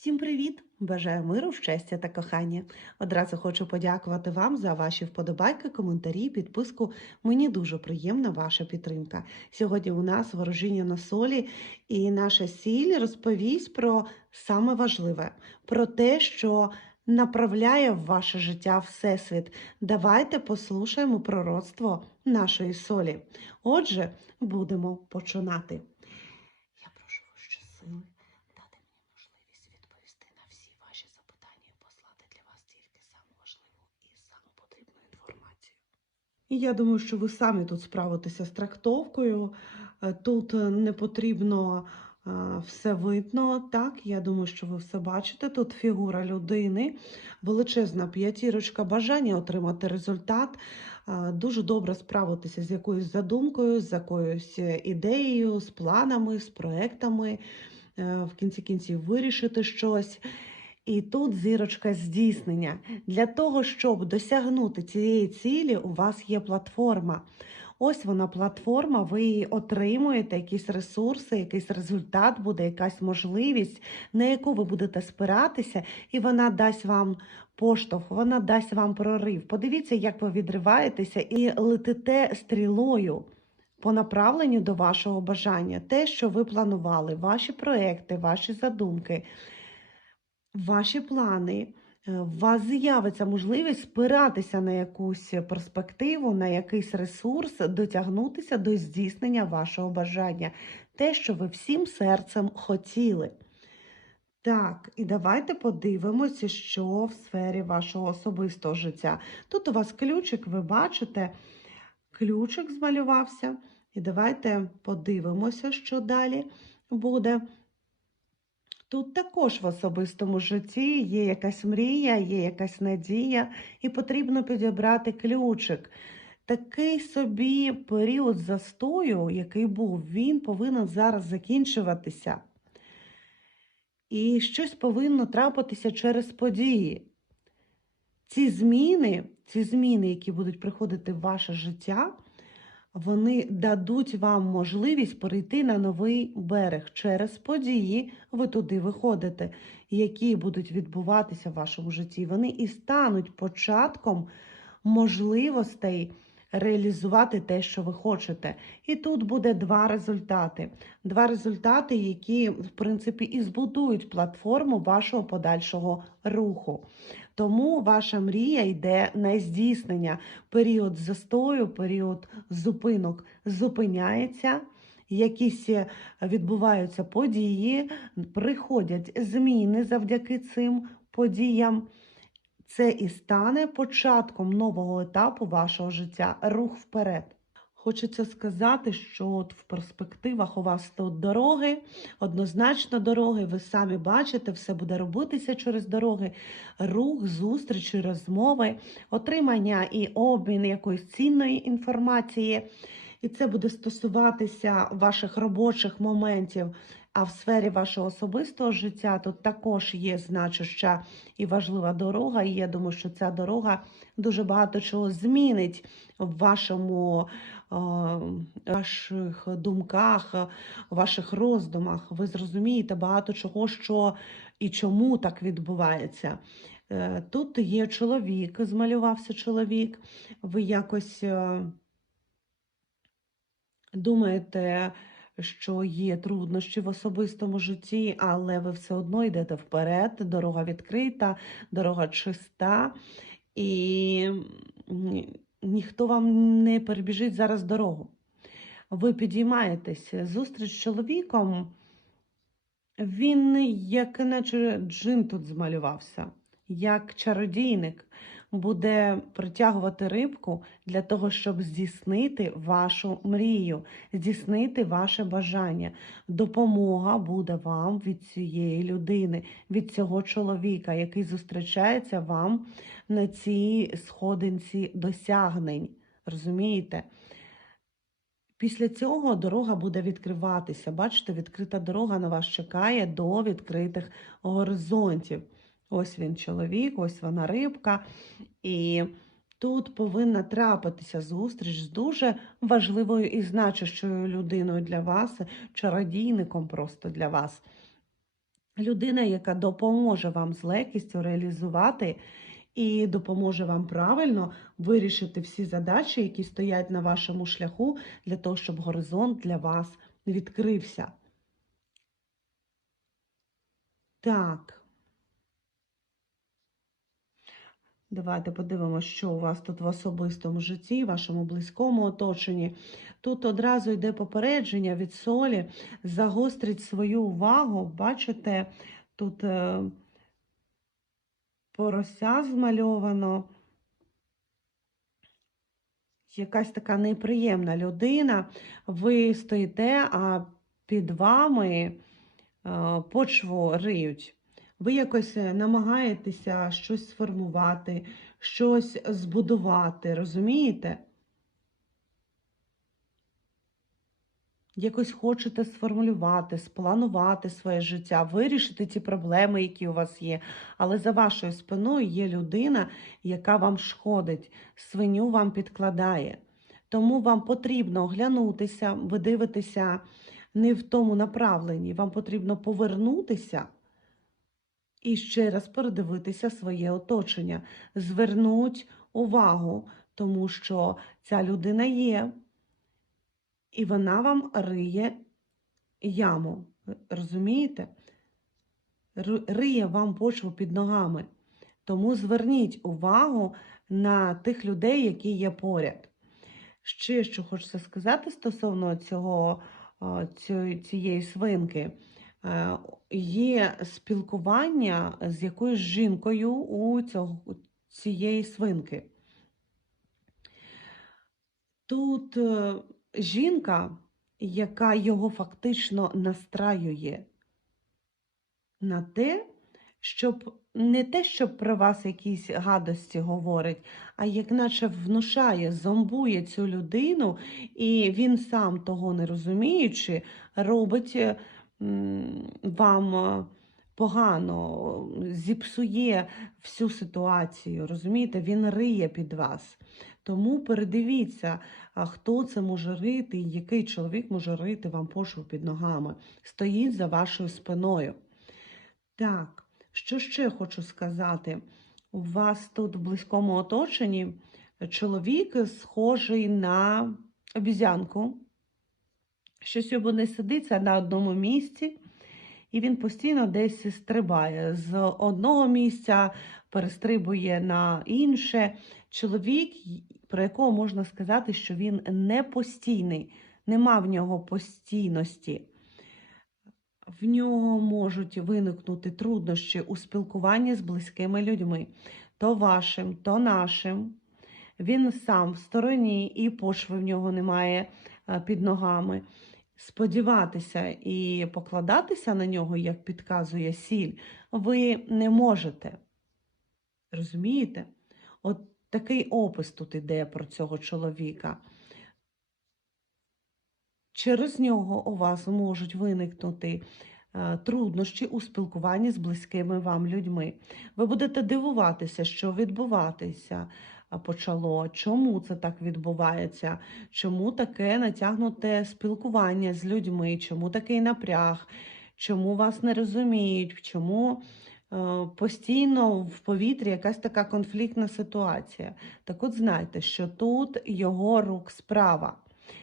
Всім привіт! Бажаю миру, щастя та кохання. Одразу хочу подякувати вам за ваші вподобайки, коментарі, підписку. Мені дуже приємна ваша підтримка. Сьогодні у нас ворожіння на солі, і наша сіль розповість про саме важливе, про те, що направляє в ваше життя Всесвіт. Давайте послухаємо пророцтво нашої солі. Отже, будемо починати. Я прошу вище сили дати мені можливість відповісти на всі ваші запитання і послати для вас тільки саму важливу і саму потрібну інформацію. І я думаю, що ви самі тут справитеся з трактовкою. Е, Тут е, не потрібно е, все видно. Так, я думаю, що ви все бачите. Тут фігура людини, величезна п'ятірочка бажання отримати результат. Дуже добре справитися з якоюсь задумкою, з якоюсь ідеєю, з планами, з проектами, в кінці кінців вирішити щось. І тут зірочка здійснення. Для того, щоб досягнути цієї цілі, у вас є платформа. Ось вона платформа, ви її отримуєте, якісь ресурси, якийсь результат буде, якась можливість, на яку ви будете спиратися, і вона дасть вам поштовх, вона дасть вам прорив. Подивіться, як ви відриваєтеся і летите стрілою по направленню до вашого бажання, те, що ви планували, ваші проекти, ваші задумки, ваші плани. Е, У вас з'явиться можливість спиратися на якусь перспективу, на якийсь ресурс, дотягнутися до здійснення вашого бажання, те, що ви всім серцем хотіли. Так, і давайте подивимося, що в сфері вашого особистого життя. Тут у вас ключик, ви бачите, ключик змалювався. І давайте подивимося, що далі буде. Тут також в особистому житті є якась мрія, є якась надія, і потрібно підібрати ключик. Такий собі період застою, який був, він повинен зараз закінчуватися. І щось повинно трапитися через події. Ці зміни, ці зміни, які будуть приходити в ваше життя, вони дадуть вам можливість перейти на новий берег через події. Ви туди виходите, які будуть відбуватися в вашому житті. Вони і стануть початком можливостей реалізувати те, що ви хочете. І тут буде два результати. Два результати, які, в принципі, і збудують платформу вашого подальшого руху. Тому ваша мрія йде на здійснення. Період застою, період зупинок зупиняється. Якісь е, відбуваються події, приходять зміни завдяки цим подіям. Це і стане початком нового етапу вашого життя, рух вперед. Хочеться сказати, що от в перспективах у вас тут дороги, однозначно дороги, ви самі бачите, все буде робитися через дороги, рух, зустрічі, розмови, отримання і обмін якоїсь цінної інформації. І це буде стосуватися ваших робочих моментів. А в сфері вашого особистого життя тут також є значуща і важлива дорога. І я думаю, що ця дорога дуже багато чого змінить в вашому ваших думках, ваших роздумах. Ви зрозумієте багато чого, що і чому так відбувається. Е, Тут є чоловік, змалювався чоловік. Ви якось е, думаєте, що є труднощі в особистому житті, але ви все одно йдете вперед, дорога відкрита, дорога чиста, і ніхто вам не перебіжить зараз дорогу. Ви підіймаєтесь. Зустріч з чоловіком, він як наче джин тут змалювався, як чародійник буде притягувати рибку для того, щоб здійснити вашу мрію, здійснити ваше бажання. Допомога буде вам від цієї людини, від цього чоловіка, який зустрічається вам на цій сходинці досягнень. Розумієте? Після цього дорога буде відкриватися. Бачите, відкрита дорога на вас чекає до відкритих горизонтів. Ось він чоловік, ось вона рибка. І тут повинна трапитися зустріч з дуже важливою і значущою людиною для вас, чародійником просто для вас. людина, яка допоможе вам з легкістю реалізувати і допоможе вам правильно вирішити всі задачі, які стоять на вашому шляху, для того, щоб горизонт для вас відкрився. Так. Давайте подивимося, що у вас тут в особистому житті, вашому близькому оточенні. Тут одразу йде попередження від солі, загострить свою увагу. Бачите, тут е, порося змальовано. Якась така неприємна людина. Ви стоїте, а під вами е, почву риють. Ви якось е, намагаєтеся щось сформувати, щось збудувати, розумієте? Якось хочете сформулювати, спланувати своє життя, вирішити ті проблеми, які у вас є. Але за вашою спиною є людина, яка вам шкодить, свиню вам підкладає. Тому вам потрібно оглянутися, ви дивитеся не в тому направленні. Вам потрібно повернутися і ще раз передивитися своє оточення. Звернуть увагу, тому що ця людина є, і вона вам риє яму. Розумієте? Риє вам почву під ногами. Тому зверніть увагу на тих людей, які є поряд. Ще що хочеться сказати стосовно цього, цієї, свинки. Е, Є спілкування з якоюсь жінкою у цього, у цієї свинки. Тут е, жінка, яка його фактично настраює на те, щоб не те, щоб про вас якісь гадості говорить, а як наче внушає, зомбує цю людину, і він сам того не розуміючи, робить е, вам е, погано, зіпсує всю ситуацію. Розумієте, він риє під вас. Тому передивіться, хто це може рити, і який чоловік може рити вам почву під ногами. Стоїть за вашою спиною. Так, що ще хочу сказати? У вас тут в близькому оточенні чоловік схожий на обізянку. Щось йому не сидиться на одному місці, і він постійно десь стрибає. З одного місця перестрибує на інше. Чоловік, про якого можна сказати, що він не постійний, нема в нього постійності в нього можуть виникнути труднощі у спілкуванні з близькими людьми, то вашим, то нашим. Він сам в стороні, і почви в нього немає е, під ногами. Сподіватися і покладатися на нього, як підказує сіль, ви не можете. Розумієте? От такий опис тут іде про цього чоловіка. Через нього у вас можуть виникнути е, труднощі у спілкуванні з близькими вам людьми. Ви будете дивуватися, що відбуватися почало, чому це так відбувається, чому таке натягнуте спілкування з людьми, чому такий напряг, чому вас не розуміють, чому е, постійно в повітрі якась така конфліктна ситуація. Так от знайте, що тут його рук справа.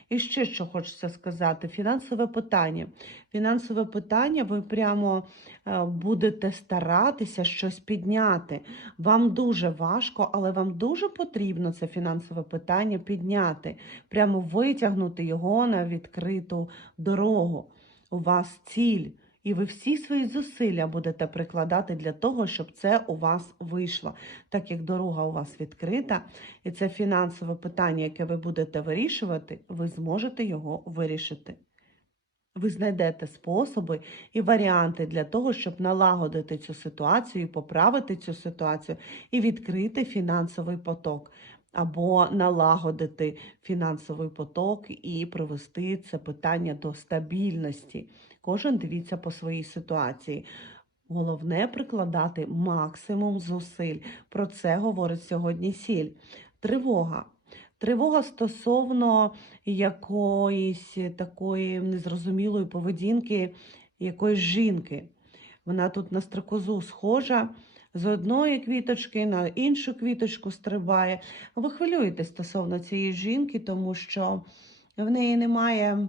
І ще що хочеться сказати: фінансове питання. Фінансове питання, ви прямо е, будете старатися щось підняти. Вам дуже важко, але вам дуже потрібно це фінансове питання підняти, прямо витягнути його на відкриту дорогу. У вас ціль. І ви всі свої зусилля будете прикладати для того, щоб це у вас вийшло. Так як дорога у вас відкрита, і це фінансове питання, яке ви будете вирішувати, ви зможете його вирішити. Ви знайдете способи і варіанти для того, щоб налагодити цю ситуацію, поправити цю ситуацію і відкрити фінансовий поток. Або налагодити фінансовий поток і привести це питання до стабільності. Кожен дивіться по своїй ситуації. Головне прикладати максимум зусиль. Про це говорить сьогодні сіль. Тривога. Тривога стосовно якоїсь такої незрозумілої поведінки якоїсь жінки. Вона тут на стрекозу схожа. З одної квіточки на іншу квіточку стрибає. Ви хвилюєтесь стосовно цієї жінки, тому що в неї немає.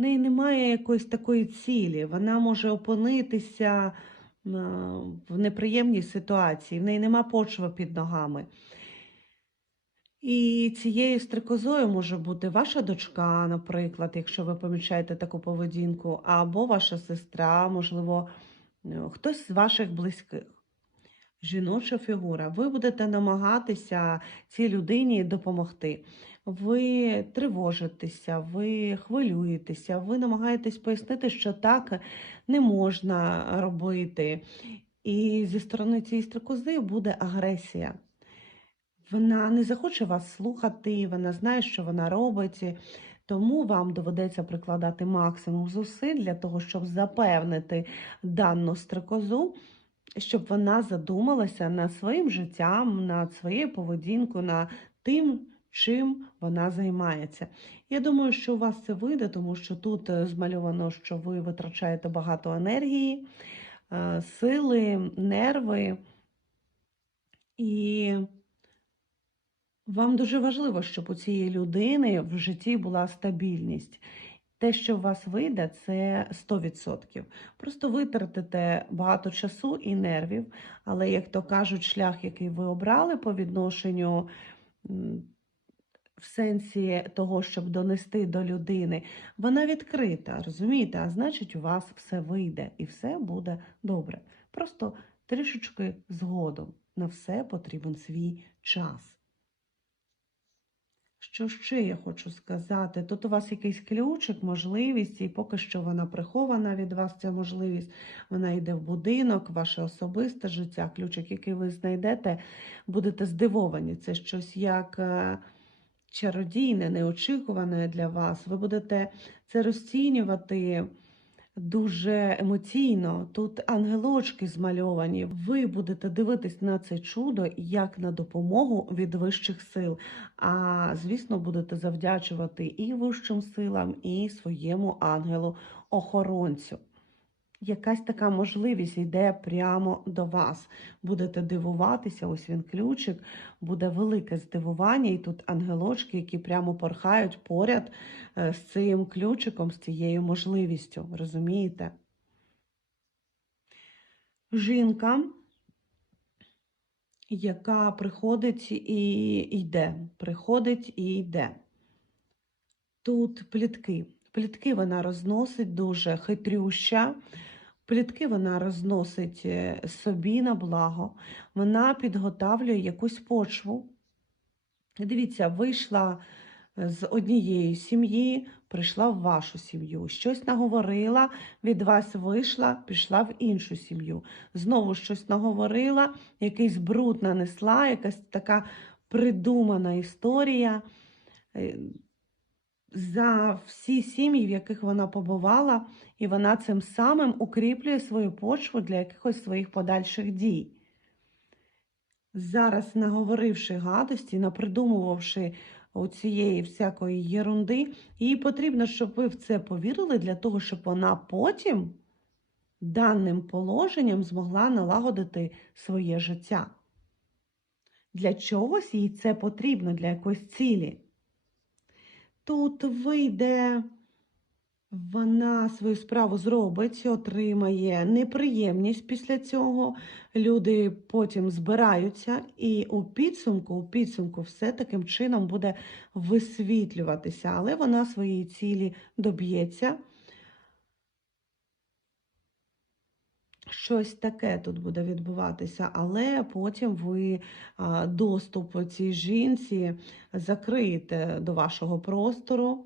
В неї немає якоїсь такої цілі. Вона може опинитися в неприємній ситуації, в неї нема почви під ногами. І цією стрикозою може бути ваша дочка, наприклад, якщо ви помічаєте таку поведінку, або ваша сестра, можливо, е, хтось з ваших близьких. Жіноча фігура. Ви будете намагатися цій людині допомогти. Ви тривожитеся, ви хвилюєтеся, ви намагаєтесь пояснити, що так не можна робити. І зі сторони цієї стрикози буде агресія. Вона не захоче вас слухати, вона знає, що вона робить, тому вам доведеться прикладати максимум зусиль для того, щоб запевнити дану стрикозу, щоб вона задумалася над своїм життям, над своєю поведінкою, над тим, чим вона займається. Я думаю, що у вас це вийде, тому що тут е, змальовано, що ви витрачаєте багато енергії, е, сили, нерви і. Вам дуже важливо, щоб у цієї людини в житті була стабільність. Те, що у вас вийде, це 100%. Просто витратите багато часу і нервів, але, як то кажуть, шлях, який ви обрали по відношенню в сенсі того, щоб донести до людини, вона відкрита, розумієте? А значить, у вас все вийде і все буде добре. Просто трішечки згодом. На все потрібен свій час. Що ще я хочу сказати? Тут у вас якийсь ключик, можливість, і поки що вона прихована від вас, ця можливість. Вона йде в будинок, ваше особисте життя, ключик, який ви знайдете, будете здивовані. Це щось як е, чародійне, неочікуване для вас. Ви будете це розцінювати дуже емоційно. Тут ангелочки змальовані. Ви будете дивитись на це чудо як на допомогу від вищих сил. А звісно, будете завдячувати і вищим силам, і своєму ангелу-охоронцю. Якась така можливість йде прямо до вас. Будете дивуватися, ось він ключик, буде велике здивування, і тут ангелочки, які прямо порхають поряд е, з цим ключиком, з цією можливістю. Розумієте? Жінка, яка приходить і йде, приходить і йде. Тут плітки. Плітки вона розносить дуже хитрюща. Плітки вона розносить е, собі на благо, вона підготавлює якусь почву. Дивіться, вийшла з однієї сім'ї, прийшла в вашу сім'ю. Щось наговорила, від вас вийшла, пішла в іншу сім'ю. Знову щось наговорила, якийсь бруд нанесла, якась така придумана історія. За всі сім'ї, в яких вона побувала, і вона цим самим укріплює свою почву для якихось своїх подальших дій. Зараз, наговоривши гадості, напридумувавши цієї всякої єрунди, їй потрібно, щоб ви в це повірили, для того, щоб вона потім даним положенням змогла налагодити своє життя. Для чогось їй це потрібно, для якоїсь цілі тут вийде, вона свою справу зробить, отримає неприємність після цього. Люди потім збираються, і у підсумку, у підсумку все таким чином буде висвітлюватися, але вона своєї цілі доб'ється. Щось таке тут буде відбуватися, але потім ви доступ цій жінці закриєте до вашого простору.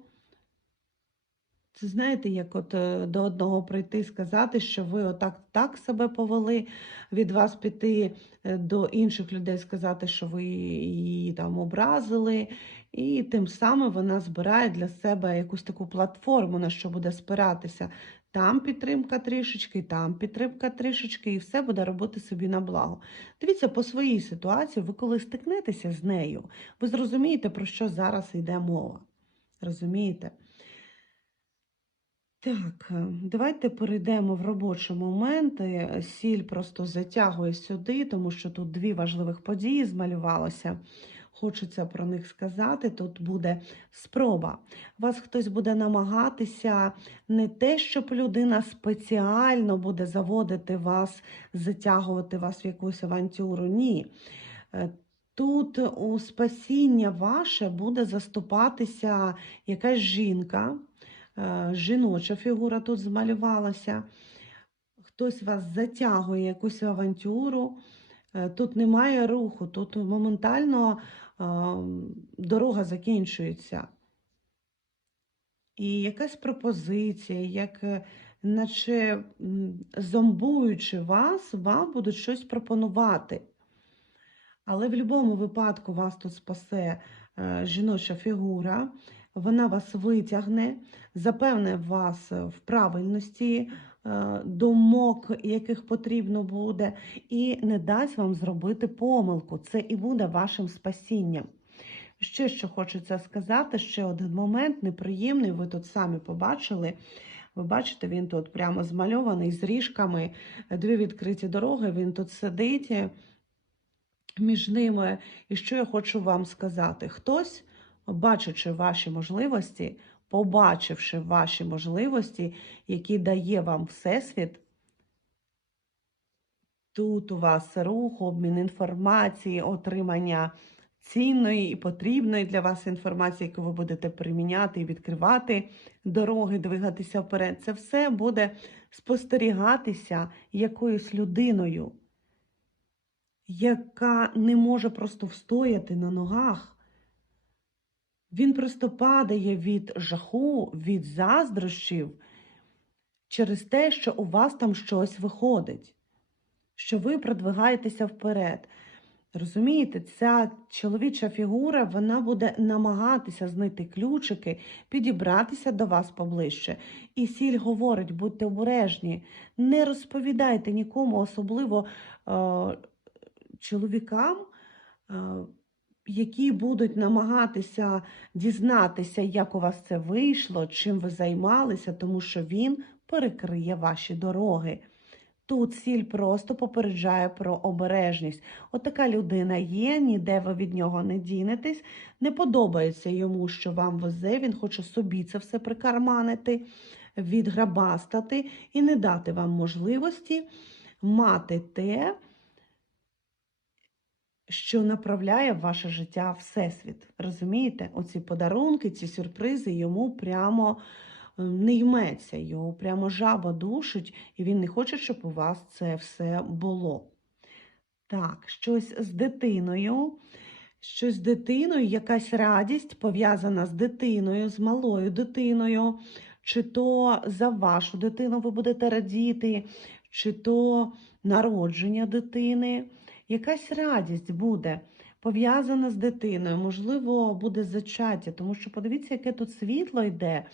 Це знаєте, як от е, до одного прийти сказати, що ви отак так себе повели, від вас піти е, до інших людей, сказати, що ви її там образили, і тим самим вона збирає для себе якусь таку платформу, на що буде спиратися. Там підтримка трішечки, там підтримка трішечки, і все буде робити собі на благо. Дивіться, по своїй ситуації, ви коли стикнетеся з нею, ви зрозумієте, про що зараз йде мова. Розумієте? Так, е, давайте перейдемо в робочі моменти. Сіль просто затягує сюди, тому що тут дві важливих події змалювалося. Хочеться про них сказати. Тут буде спроба. Вас хтось буде намагатися не те, щоб людина спеціально буде заводити вас, затягувати вас в якусь авантюру. Ні. Е, Тут у спасіння ваше буде заступатися якась жінка е, жіноча фігура тут змалювалася. Хтось вас затягує якусь авантюру. Е, Тут немає руху, тут моментально дорога закінчується. І якась пропозиція, як е, наче зомбуючи вас, вам будуть щось пропонувати. Але в будь-якому випадку вас тут спасе е, жіноча фігура, вона вас витягне, запевне вас в правильності е, думок, яких потрібно буде, і не дасть вам зробити помилку. Це і буде вашим спасінням. Ще що хочеться сказати, ще один момент неприємний, ви тут самі побачили. Ви бачите, він тут прямо змальований з ріжками, дві відкриті дороги, він тут сидить між ними. І що я хочу вам сказати? Хтось, бачачи ваші можливості, побачивши ваші можливості, які дає вам Всесвіт, тут у вас рух, обмін інформації, отримання цінної і потрібної для вас інформації, яку ви будете приміняти і відкривати дороги, двигатися вперед. Це все буде спостерігатися якоюсь людиною яка не може просто встояти на ногах. Він просто падає від жаху, від заздрощів через те, що у вас там щось виходить, що ви продвигаєтеся вперед. Розумієте, ця чоловіча фігура вона буде намагатися знайти ключики, підібратися до вас поближче. І сіль говорить, будьте обережні, не розповідайте нікому, особливо е, чоловікам, е, які будуть намагатися дізнатися, як у вас це вийшло, чим ви займалися, тому що він перекриє ваші дороги. Тут сіль просто попереджає про обережність. Отака людина є, ніде ви від нього не дінетесь, не подобається йому, що вам везе, він хоче собі це все прикарманити, відграбастати і не дати вам можливості мати те, що направляє в ваше життя Всесвіт. Розумієте? Оці подарунки, ці сюрпризи йому прямо е, не йметься, його прямо жаба душить, і він не хоче, щоб у вас це все було. Так, щось з дитиною. Щось з дитиною, якась радість пов'язана з дитиною, з малою дитиною, чи то за вашу дитину ви будете радіти, чи то народження дитини якась радість буде пов'язана з дитиною, можливо, буде зачаття, тому що подивіться, яке тут світло йде.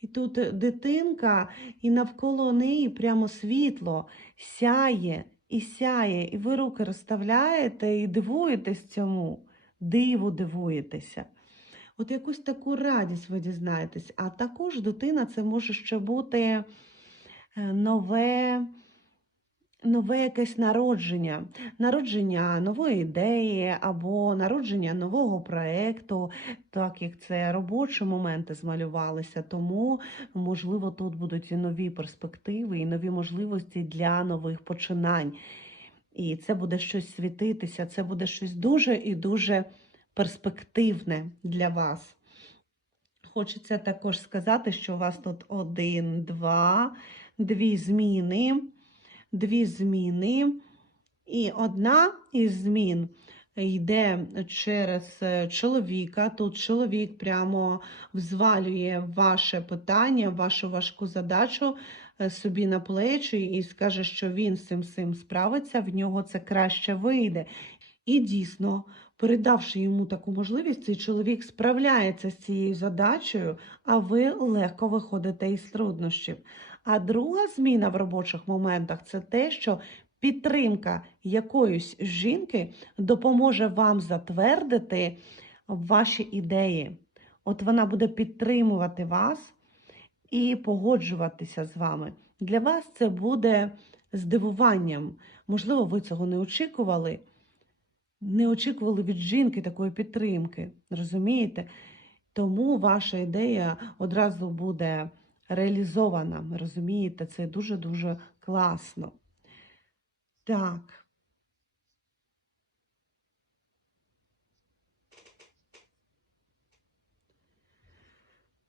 І тут дитинка, і навколо неї прямо світло сяє і сяє, і ви руки розставляєте і дивуєтесь цьому, диву дивуєтеся. От якусь таку радість ви дізнаєтесь. А також дитина це може ще бути е, нове нове якесь народження, народження нової ідеї або народження нового проєкту, так як це робочі моменти змалювалися. Тому, можливо, тут будуть і нові перспективи, і нові можливості для нових починань. І це буде щось світитися, це буде щось дуже і дуже перспективне для вас. Хочеться також сказати, що у вас тут один, два, дві зміни дві зміни, і одна із змін йде через е, чоловіка. Тут чоловік прямо взвалює ваше питання, вашу важку задачу е, собі на плечі і скаже, що він з цим справиться, в нього це краще вийде. І дійсно, передавши йому таку можливість, цей чоловік справляється з цією задачею, а ви легко виходите із труднощів. А друга зміна в робочих моментах це те, що підтримка якоїсь жінки допоможе вам затвердити ваші ідеї. От вона буде підтримувати вас і погоджуватися з вами. Для вас це буде здивуванням. Можливо, ви цього не очікували, не очікували від жінки такої підтримки. Розумієте? Тому ваша ідея одразу буде реалізована. Розумієте, це дуже-дуже класно. Так.